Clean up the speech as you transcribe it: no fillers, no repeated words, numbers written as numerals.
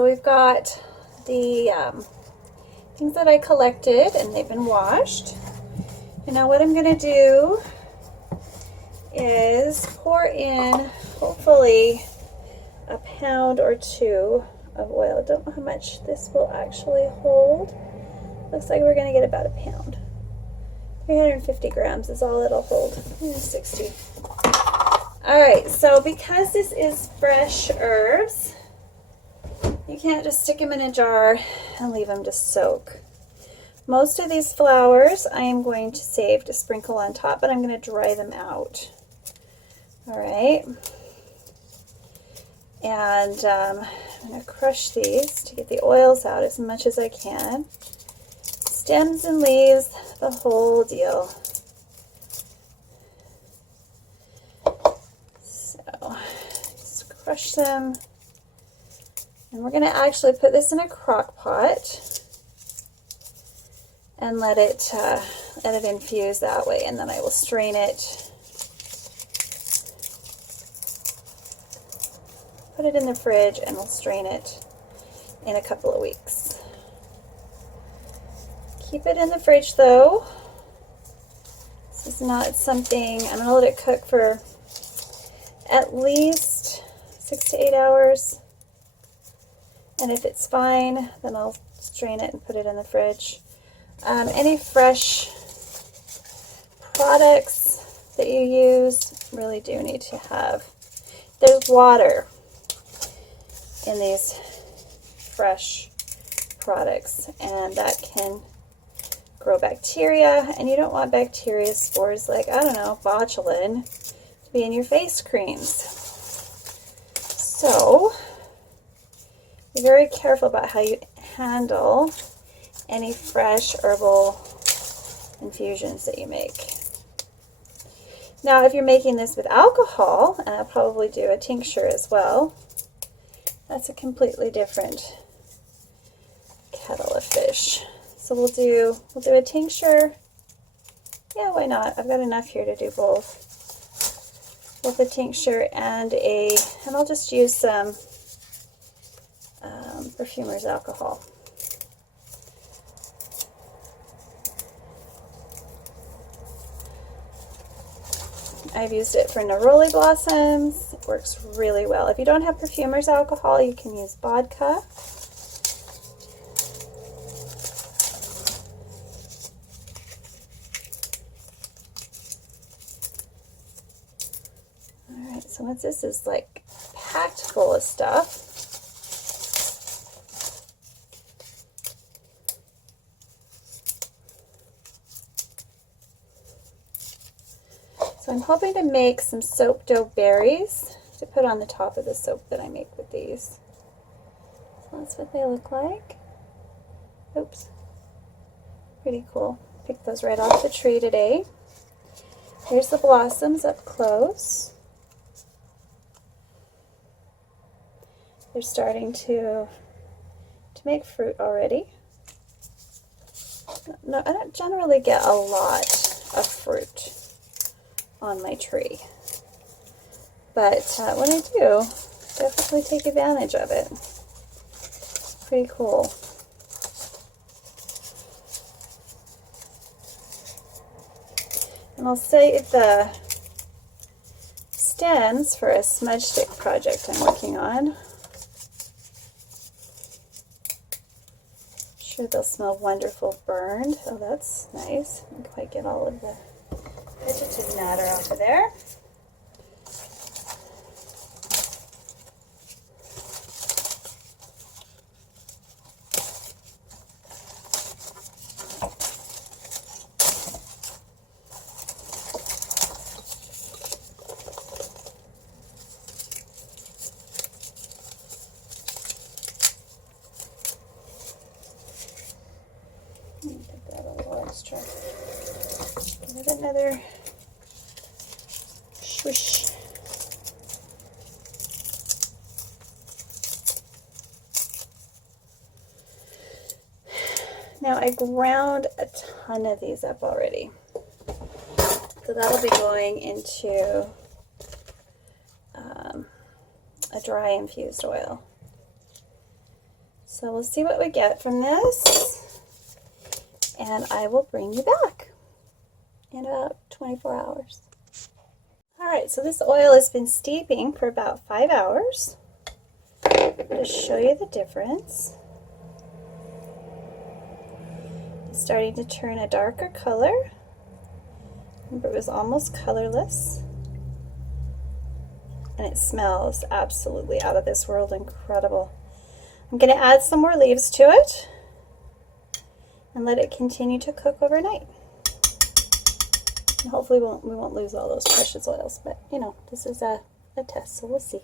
so we've got the things that I collected, and they've been washed. And now what I'm going to do is pour in, hopefully, a pound or two of oil. I don't know how much this will actually hold. Looks like we're going to get about a pound. 350 grams is all it'll hold. 60. Alright, so because this is fresh herbs, you can't just stick them in a jar and leave them to soak. Most of these flowers I am going to save to sprinkle on top, but I'm going to dry them out. Alright. And I'm going to crush these to get the oils out as much as I can. Stems and leaves, the whole deal. So, just crush them. And we're going to actually put this in a crock pot and let it infuse that way, and then I will strain it. Put it in the fridge, and we'll strain it in a couple of weeks. Keep it in the fridge though. This is not something, I'm going to let it cook for at least 6 to 8 hours. And if it's fine, then I'll strain it and put it in the fridge. Any fresh products that you use really do need to have. There's water in these fresh products, and that can grow bacteria, and you don't want bacteria spores like, I don't know, botulinum to be in your face creams. So be very careful about how you handle any fresh herbal infusions that you make. Now if you're making this with alcohol, and I'll probably do a tincture as well, that's a completely different kettle of fish. So we'll do a tincture. Yeah, why not? I've got enough here to do both a tincture and I'll just use some perfumer's alcohol. I've used it for neroli blossoms. It works really well. If you don't have perfumer's alcohol, you can use vodka. Alright, so once this is like packed full of stuff, so I'm hoping to make some soap dough berries to put on the top of the soap that I make with these. So that's what they look like. Oops. Pretty cool. Picked those right off the tree today. Here's the blossoms up close. They're starting to make fruit already. No, I don't generally get a lot of fruit on my tree, but when I do, definitely take advantage of it. Pretty cool. And I'll save the stems for a smudge stick project I'm working on. I'm sure they'll smell wonderful burned. Oh, that's nice. I didn't quite get all of the vegetative matter off of there. Put that a little extra. Give it another swish. Now I ground a ton of these up already. So that'll be going into a dry infused oil. So we'll see what we get from this, and I will bring you back in about 24 hours. All right, so this oil has been steeping for about 5 hours. To show you the difference, it's starting to turn a darker color. Remember, it was almost colorless. And it smells absolutely out of this world incredible. I'm going to add some more leaves to it and let it continue to cook overnight. And hopefully we won't lose all those precious oils, but you know, this is a test, so we'll see.